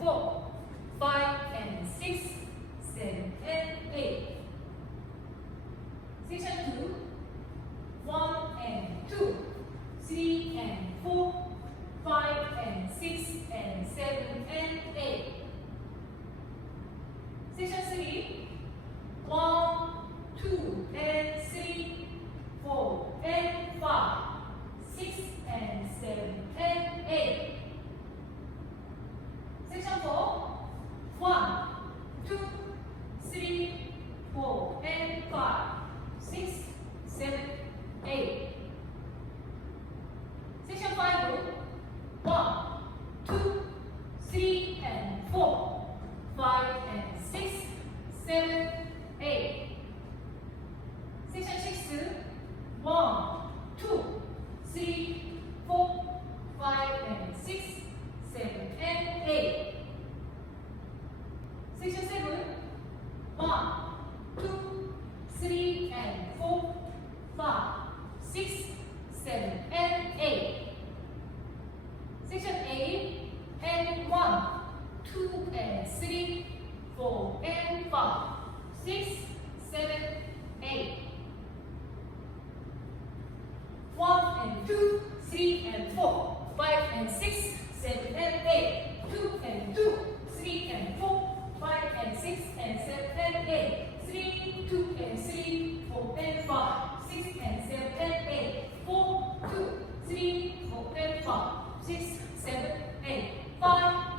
4, 5 and 6, 7 and 8. Section 2, 1 and 2, 3 and 4, 5 and 6 and 7 and 8. Section 3, 1, 2 and 3, 4 and 5, 6 and 7 and 8. Section 4, 1, 2, 3, 4 and 5, 6, 7, 8. Section 5, 1, 2, 3 and 4, 5 and 6, 7, 8. Section 6, 1, 2, 3, 4, 5 and 6, 7 and 8. Section 7, 1, 2, 3 and 4, 5, 6, 7 and 8. Section 8 and 1, 2 and 3, 4 and 5, 6, 7, 8. 1 and 2, 3 and 4, 5 and 6, 7 and 8. 2 and 2, 3 and 4, 5 and 6 and 7 and 8. 3, 2 and 3, 4 and 5, 6 and 7 and 8. 4, 2, 3, 4 and 5, 6, 7, 8. 5,